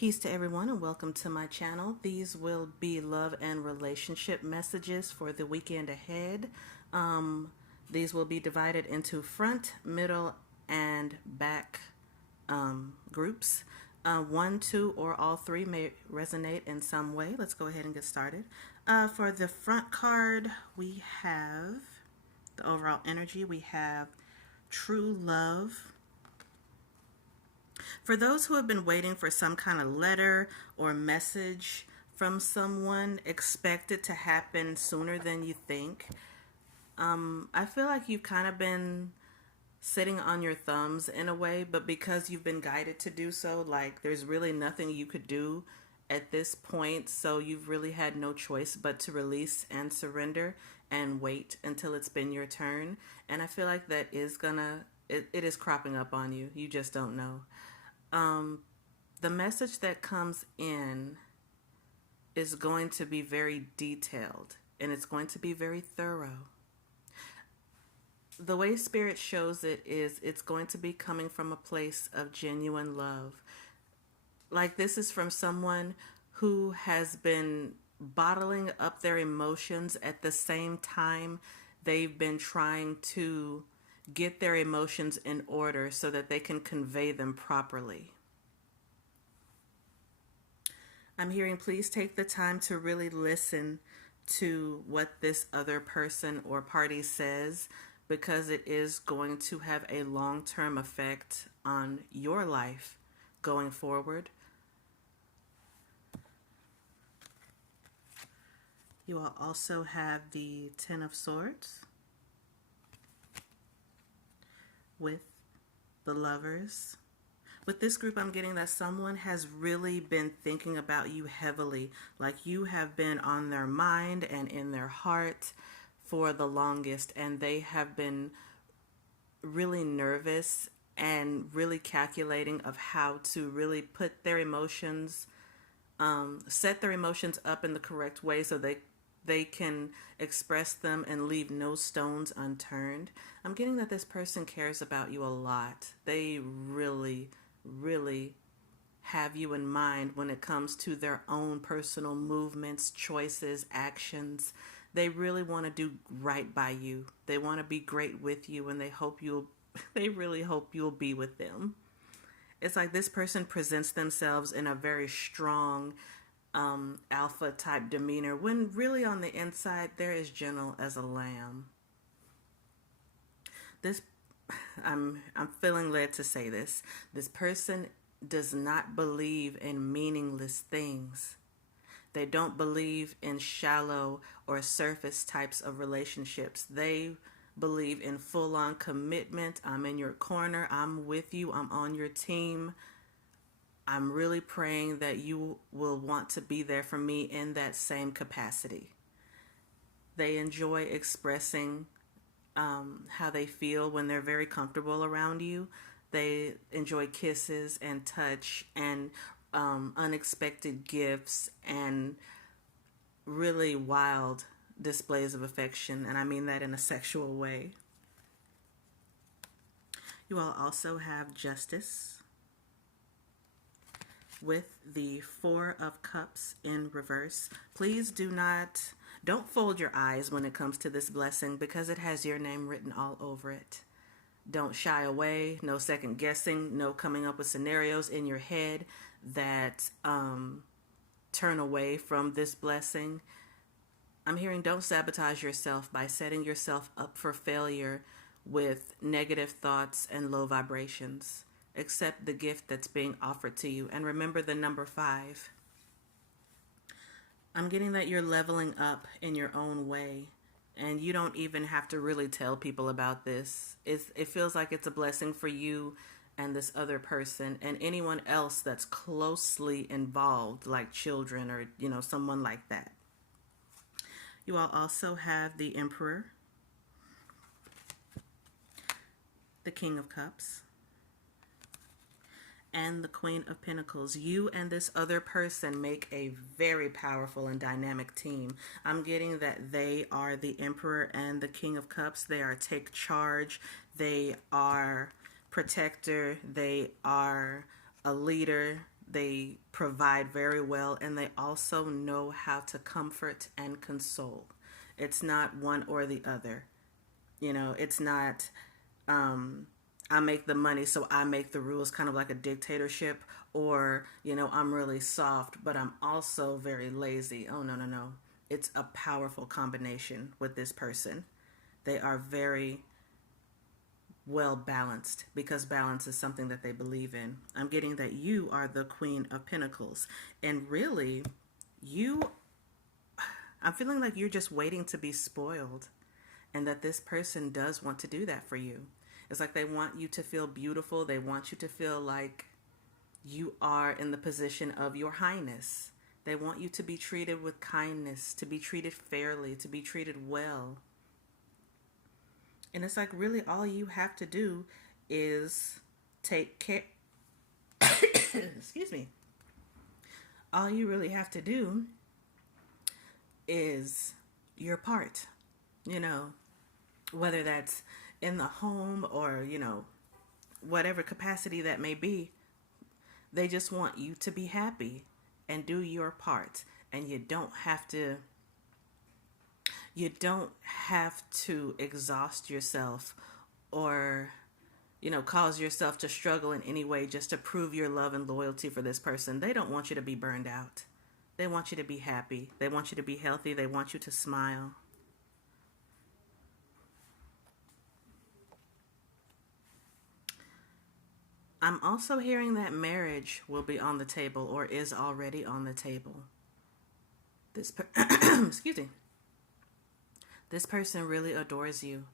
Peace to everyone and welcome to my channel. These will be love and relationship messages for the weekend ahead. These will be divided into front, middle, and back groups. One, two, or all three may resonate in some way. Let's go ahead and get started. For the front card, we have the overall energy. We have true love. For those who have been waiting for some kind of letter or message from someone, expect it to happen sooner than you think. I feel like you've kind of been sitting on your thumbs in a way, but because you've been guided to do so, like there's really nothing you could do at this point, so you've really had no choice but to release and surrender and wait until it's been your turn. And I feel like that is it is cropping up on you. You just don't know. The message that comes in is going to be very detailed and it's going to be very thorough. The way Spirit shows it is it's going to be coming from a place of genuine love. Like this is from someone who has been bottling up their emotions at the same time they've been trying to get their emotions in order so that they can convey them properly. I'm hearing please take the time to really listen to what this other person or party says, because it is going to have a long-term effect on your life going forward. You will also have the Ten of Swords with the Lovers. With this group, I'm getting that someone has really been thinking about you heavily, like you have been on their mind and in their heart for the longest, and they have been really nervous and really calculating of how to really put their emotions, set their emotions up in the correct way so they can express them and leave no stones unturned. I'm getting that this person cares about you a lot. They really, really have you in mind when it comes to their own personal movements, choices, actions. They really want to do right by you. They want to be great with you, and they really hope you'll be with them. It's like this person presents themselves in a very strong, alpha type demeanor, when really on the inside they're as gentle as a lamb. I'm feeling led to say this. This person does not believe in meaningless things. They don't believe in shallow or surface types of relationships. They believe in full-on commitment. I'm in your corner. I'm with you. I'm on your team. I'm really praying that you will want to be there for me in that same capacity. They enjoy expressing how they feel when they're very comfortable around you. They enjoy kisses and touch and unexpected gifts and really wild displays of affection, and I mean that in a sexual way. You all also have Justice with the Four of Cups in reverse. Please don't fold your eyes when it comes to this blessing, because it has your name written all over it. Don't shy away, no second guessing, no coming up with scenarios in your head that turn away from this blessing. I'm hearing don't sabotage yourself by setting yourself up for failure with negative thoughts and low vibrations. Accept the gift that's being offered to you, and remember the number 5. I'm getting that you're leveling up in your own way, and you don't even have to really tell people about this. It feels like it's a blessing for you and this other person and anyone else that's closely involved, like children or someone like that. You all also have the Emperor, the King of Cups, and the Queen of Pentacles. You and this other person make a very powerful and dynamic team. I'm getting that they are the Emperor and the King of Cups. They are take charge. They are protector. They are a leader. they provide very well, and they also know how to comfort and console. It's not one or the other. It's not I make the money, so I make the rules, kind of like a dictatorship, or, I'm really soft, but I'm also very lazy. Oh, no, no, no. It's a powerful combination with this person. They are very well balanced because balance is something that they believe in. I'm getting that you are the Queen of Pentacles. And really, I'm feeling like you're just waiting to be spoiled, and that this person does want to do that for you. It's like they want you to feel beautiful. They want you to feel like you are in the position of your highness. They want you to be treated with kindness, to be treated fairly, to be treated well. And it's like really all you have to do is take care. Excuse me. All you really have to do is your part, whether that's in the home or, whatever capacity that may be. They just want you to be happy and do your part. And you don't have to exhaust yourself or, cause yourself to struggle in any way just to prove your love and loyalty for this person. They don't want you to be burned out. They want you to be happy. They want you to be healthy. They want you to smile. I'm also hearing that marriage will be on the table or is already on the table. Excuse me. This person really adores you,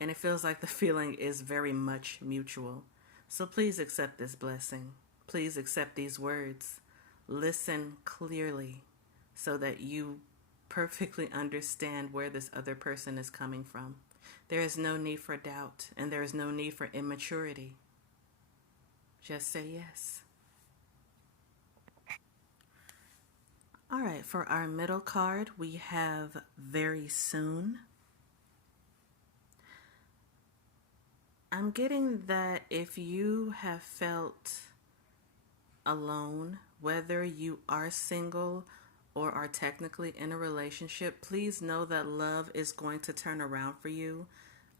and it feels like the feeling is very much mutual. So please accept this blessing. Please accept these words. Listen clearly so that you perfectly understand where this other person is coming from. There is no need for doubt, and there is no need for immaturity. Just say yes. All right, for our middle card, we have very soon. I'm getting that if you have felt alone, whether you are single or are technically in a relationship, please know that love is going to turn around for you.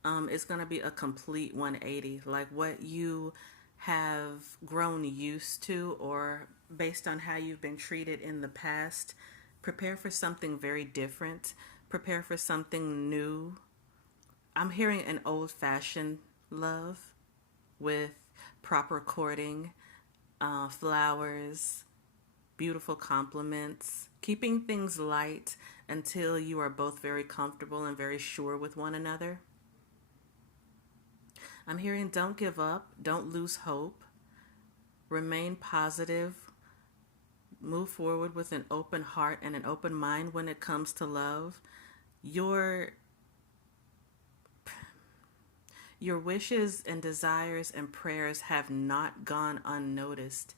It's going to be a complete 180. Like what you have grown used to or based on how you've been treated in the past, prepare for something very different. Prepare for something new. I'm hearing an old-fashioned love with proper courting, flowers, beautiful compliments, keeping things light until you are both very comfortable and very sure with one another. I'm hearing don't give up, don't lose hope, remain positive, move forward with an open heart and an open mind when it comes to love. Your wishes and desires and prayers have not gone unnoticed.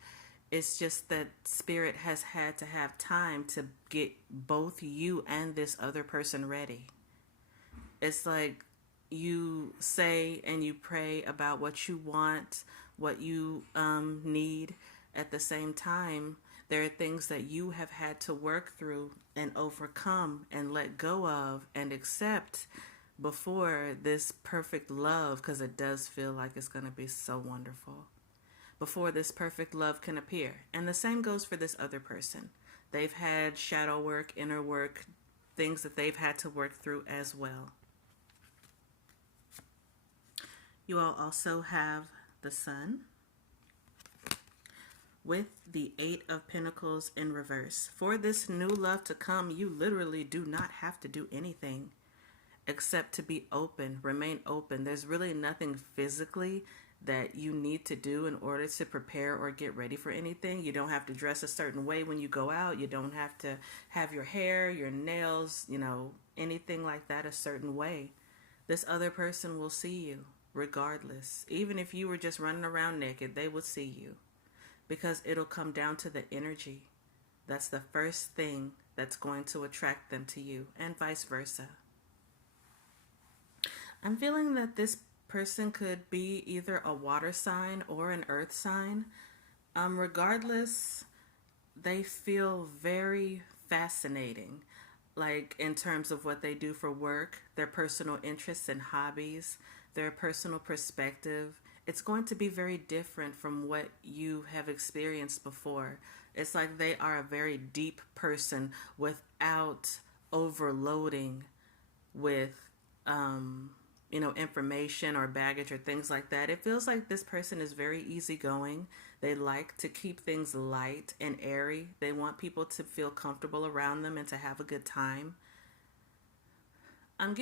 It's just that Spirit has had to have time to get both you and this other person ready. It's like you say and you pray about what you want, what you need. At the same time, there are things that you have had to work through and overcome and let go of and accept before this perfect love, because it does feel like it's going to be so wonderful, before this perfect love can appear. And the same goes for this other person. They've had shadow work, inner work, things that they've had to work through as well. You all also have the Sun with the 8 of Pentacles in reverse. For this new love to come, you literally do not have to do anything except to be open, remain open. There's really nothing physically that you need to do in order to prepare or get ready for anything. You don't have to dress a certain way when you go out. You don't have to have your hair, your nails, anything like that a certain way. This other person will see you regardless. Even if you were just running around naked, they will see you, because it'll come down to the energy. That's the first thing that's going to attract them to you, and vice versa. I'm feeling that this person could be either a water sign or an earth sign. Regardless, they feel very fascinating, like in terms of what they do for work, their personal interests and hobbies, their personal perspective. It's going to be very different from what you have experienced before. It's like they are a very deep person without overloading with information or baggage or things like that. It feels like this person is very easygoing. They like to keep things light and airy. They want people to feel comfortable around them and to have a good time. I'm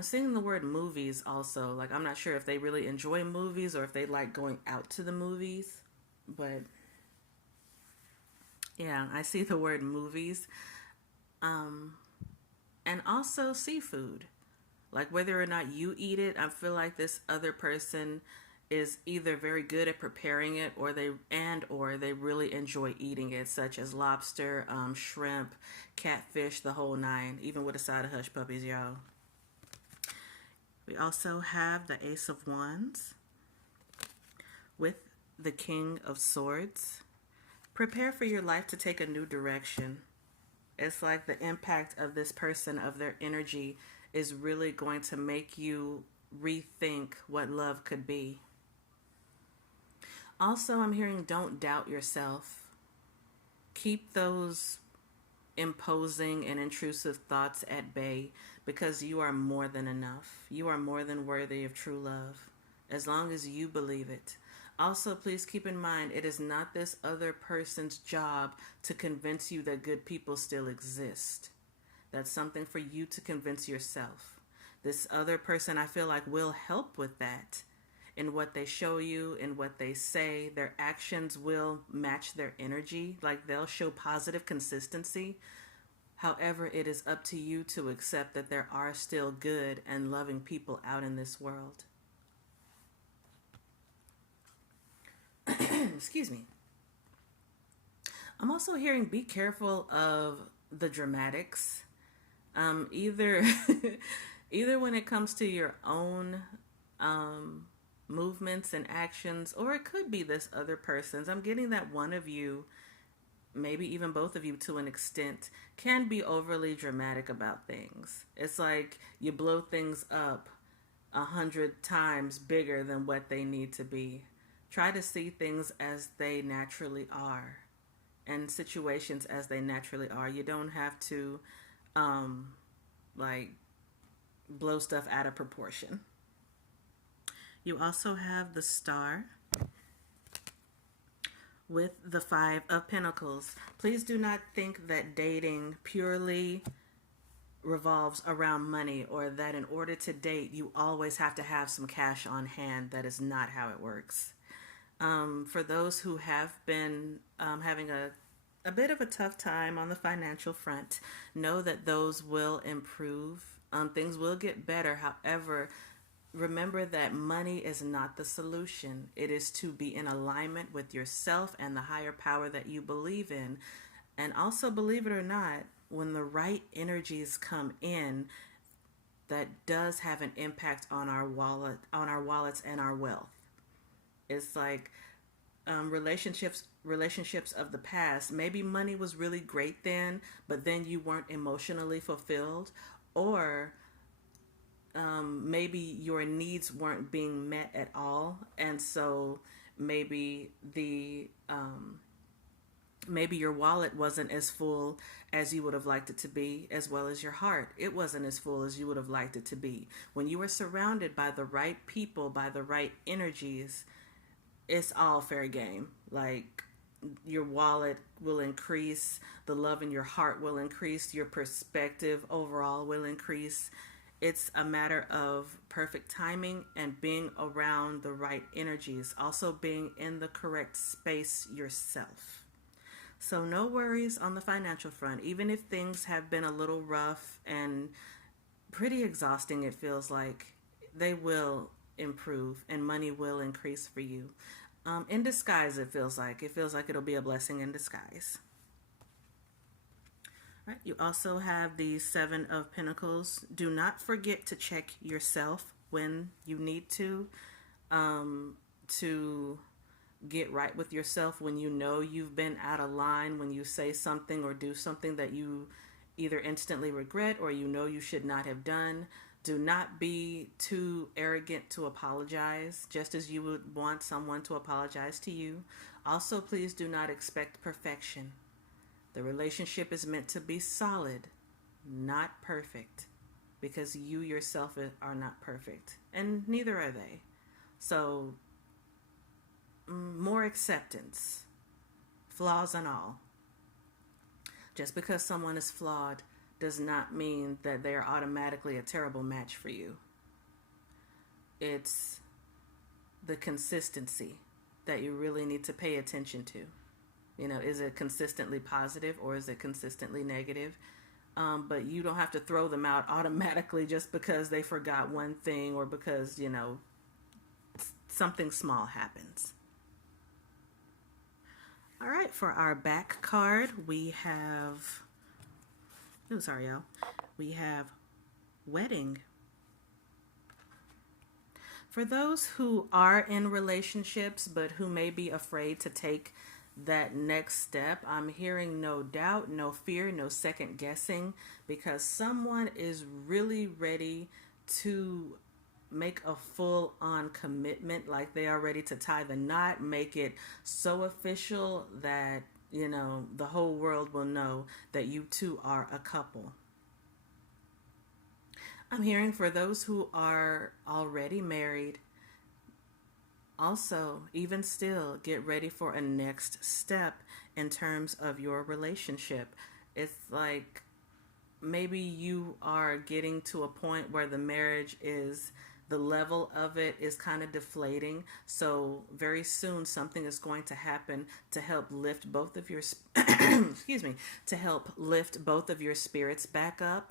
seeing the word movies also. Like, I'm not sure if they really enjoy movies or if they like going out to the movies, but yeah, I see the word movies. Um, and also seafood. Like, whether or not you eat it, I feel like this other person is either very good at preparing it, or they really enjoy eating it, such as lobster, shrimp, catfish, the whole nine, even with a side of hush puppies, y'all. We also have the Ace of Wands with the King of Swords. Prepare for your life to take a new direction. It's like the impact of this person, of their energy, is really going to make you rethink what love could be. Also, I'm hearing don't doubt yourself. Keep those imposing and intrusive thoughts at bay, because you are more than enough. You are more than worthy of true love, as long as you believe it. Also, please keep in mind, it is not this other person's job to convince you that good people still exist. That's something for you to convince yourself. This other person, I feel like, will help with that. In what they show you, in what they say, their actions will match their energy. Like, they'll show positive consistency. However, it is up to you to accept that there are still good and loving people out in this world. Excuse me. I'm also hearing be careful of the dramatics. Either either when it comes to your own movements and actions, or it could be this other person's. I'm getting that one of you, maybe even both of you to an extent, can be overly dramatic about things. It's like you blow things up 100 times bigger than what they need to be. Try to see things as they naturally are, and situations as they naturally are. You don't have to like blow stuff out of proportion. You also have the Star with the Five of Pentacles. Please do not think that dating purely revolves around money, or that in order to date you always have to have some cash on hand. That is not how it works. For those who have been having a bit of a tough time on the financial front, know that those will improve. Things will get better. However, remember that money is not the solution. It is to be in alignment with yourself and the higher power that you believe in. And also, believe it or not, when the right energies come in, that does have an impact on our wallets and our wealth. It's like relationships of the past. Maybe money was really great then, but then you weren't emotionally fulfilled, or maybe your needs weren't being met at all, and so maybe maybe your wallet wasn't as full as you would have liked it to be, as well as your heart. It wasn't as full as you would have liked it to be. When you are surrounded by the right people, by the right energies, it's all fair game. Like, your wallet will increase, the love in your heart will increase, your perspective overall will increase. It's a matter of perfect timing and being around the right energies, also being in the correct space yourself. So no worries on the financial front. Even if things have been a little rough and pretty exhausting, it feels like, they will improve and money will increase for you. In disguise, it feels like. It feels like it'll be a blessing in disguise. All right, you also have the Seven of Pentacles. Do not forget to check yourself when you need to get right with yourself when you know you've been out of line, when you say something or do something that you either instantly regret or you know you should not have done. Do not be too arrogant to apologize, just as you would want someone to apologize to you. Also, please do not expect perfection. The relationship is meant to be solid, not perfect, because you yourself are not perfect, and neither are they. So, more acceptance, flaws and all. Just because someone is flawed does not mean that they are automatically a terrible match for you. It's the consistency that you really need to pay attention to. Is it consistently positive or is it consistently negative? But you don't have to throw them out automatically just because they forgot one thing or because, something small happens. All right, for our back card, we have, sorry, y'all. We have wedding. For those who are in relationships but who may be afraid to take that next step, I'm hearing no doubt, no fear, no second guessing, because someone is really ready to make a full-on commitment, like they are ready to tie the knot, make it so official that, the whole world will know that you two are a couple. I'm hearing for those who are already married, also, even still, get ready for a next step in terms of your relationship. It's like maybe you are getting to a point where the marriage is, the level of it is kind of deflating. So very soon something is going to happen to help lift both of your, excuse me, to help lift both of your spirits back up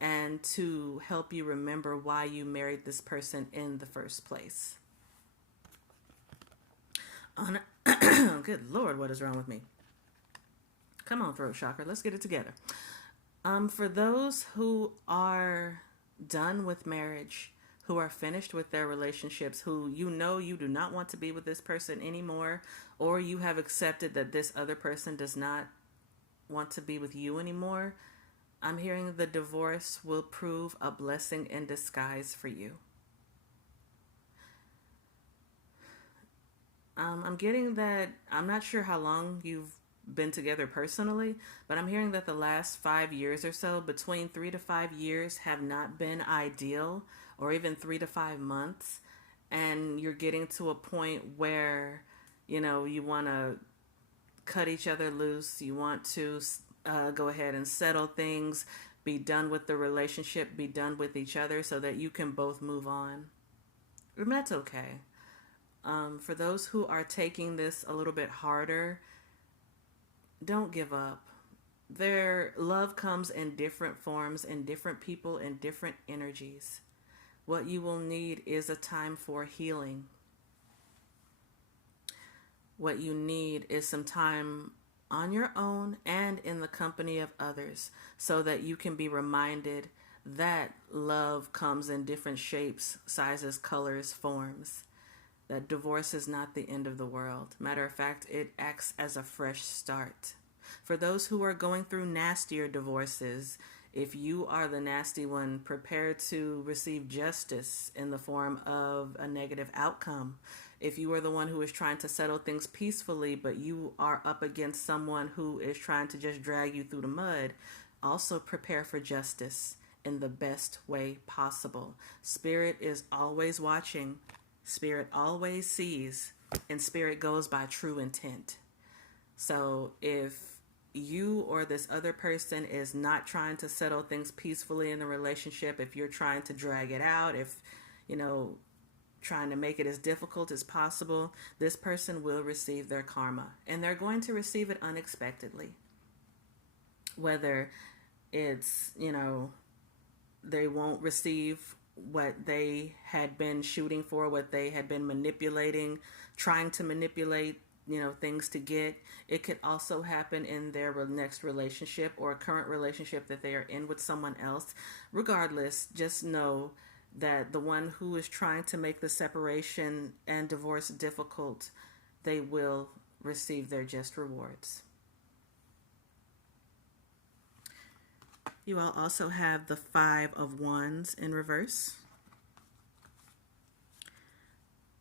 and to help you remember why you married this person in the first place. Good Lord, what is wrong with me? Come on, throat chakra, let's get it together. For those who are done with marriage, who are finished with their relationships, who you do not want to be with this person anymore, or you have accepted that this other person does not want to be with you anymore, I'm hearing the divorce will prove a blessing in disguise for you. I'm getting that, I'm not sure how long you've been together personally, but I'm hearing that the last 5 years or so, between 3 to 5 years, have not been ideal, or even 3 to 5 months, and you're getting to a point where, you want to cut each other loose, you want to go ahead and settle things, be done with the relationship, be done with each other so that you can both move on. And that's okay. For those who are taking this a little bit harder, don't give up. Their love comes in different forms, in different people, in different energies. What you will need is a time for healing. What you need is some time on your own and in the company of others so that you can be reminded that love comes in different shapes, sizes, colors, forms. That divorce is not the end of the world. Matter of fact, it acts as a fresh start. For those who are going through nastier divorces, if you are the nasty one, prepare to receive justice in the form of a negative outcome. If you are the one who is trying to settle things peacefully, but you are up against someone who is trying to just drag you through the mud, also prepare for justice in the best way possible. Spirit is always watching. Spirit always sees, and Spirit goes by true intent. So if you or this other person is not trying to settle things peacefully in the relationship, if you're trying to drag it out, if, trying to make it as difficult as possible, this person will receive their karma, and they're going to receive it unexpectedly. Whether it's, they won't receive what they had been shooting for, what they had been manipulating, trying to manipulate, things to get. It could also happen in their next relationship or a current relationship that they are in with someone else. Regardless, just know that the one who is trying to make the separation and divorce difficult, they will receive their just rewards. You all also have the Five of Wands in reverse,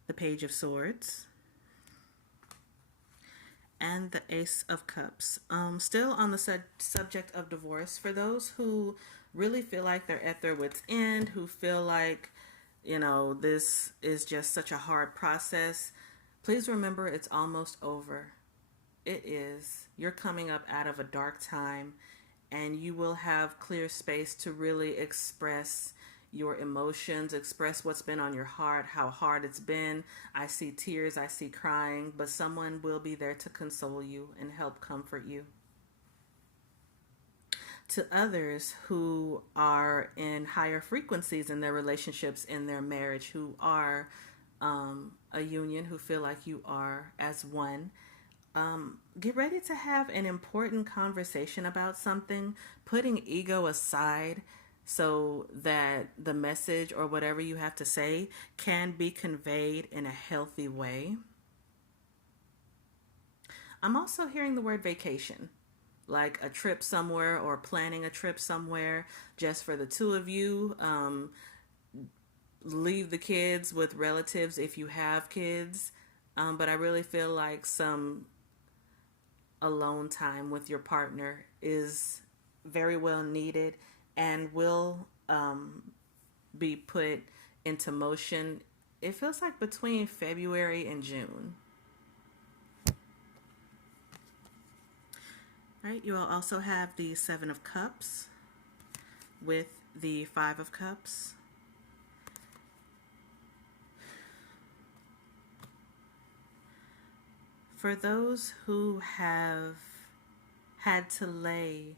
the Page of Swords, and the Ace of Cups. Still on the subject of divorce, for those who really feel like they're at their wit's end, who feel like, this is just such a hard process, please remember it's almost over. It is. You're coming up out of a dark time, and you will have clear space to really express your emotions, express what's been on your heart, how hard it's been. I see tears, I see crying, but someone will be there to console you and help comfort you. To others who are in higher frequencies in their relationships, in their marriage, who are a union, who feel like you are as one, get ready to have an important conversation about something, putting ego aside so that the message or whatever you have to say can be conveyed in a healthy way. I'm also hearing the word vacation, like a trip somewhere or planning a trip somewhere just for the two of you. Leave the kids with relatives if you have kids. But I really feel like some alone time with your partner is very well needed and will be put into motion. It feels like between February and June. Right, you will also have the Seven of Cups with the Five of Cups. For those who have had to lay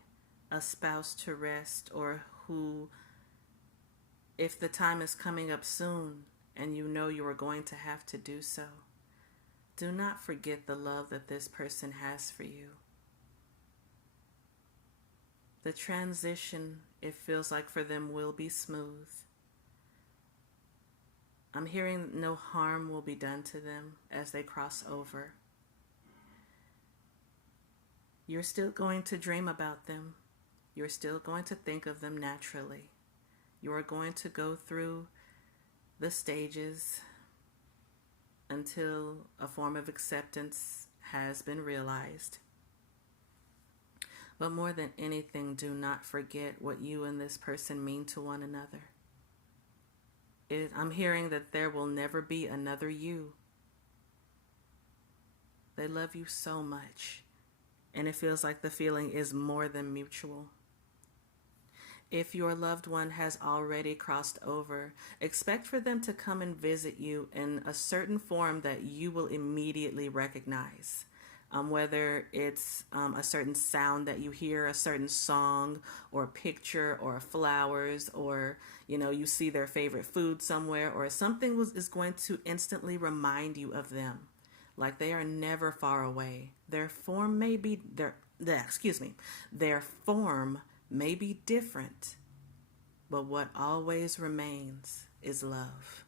a spouse to rest, or who, if the time is coming up soon and you know you are going to have to do so, do not forget the love that this person has for you. The transition, it feels like for them, will be smooth. I'm hearing no harm will be done to them as they cross over. You're still going to dream about them. You're still going to think of them naturally. You are going to go through the stages until a form of acceptance has been realized. But more than anything, do not forget what you and this person mean to one another. I'm hearing that there will never be another you. They love you so much, and it feels like the feeling is more than mutual. If your loved one has already crossed over, expect for them to come and visit you in a certain form that you will immediately recognize. Whether it's a certain sound that you hear, a certain song or a picture or flowers, or you see their favorite food somewhere, or something is going to instantly remind you of them, like they are never far away. Their form may be their form may be different, but what always remains is love.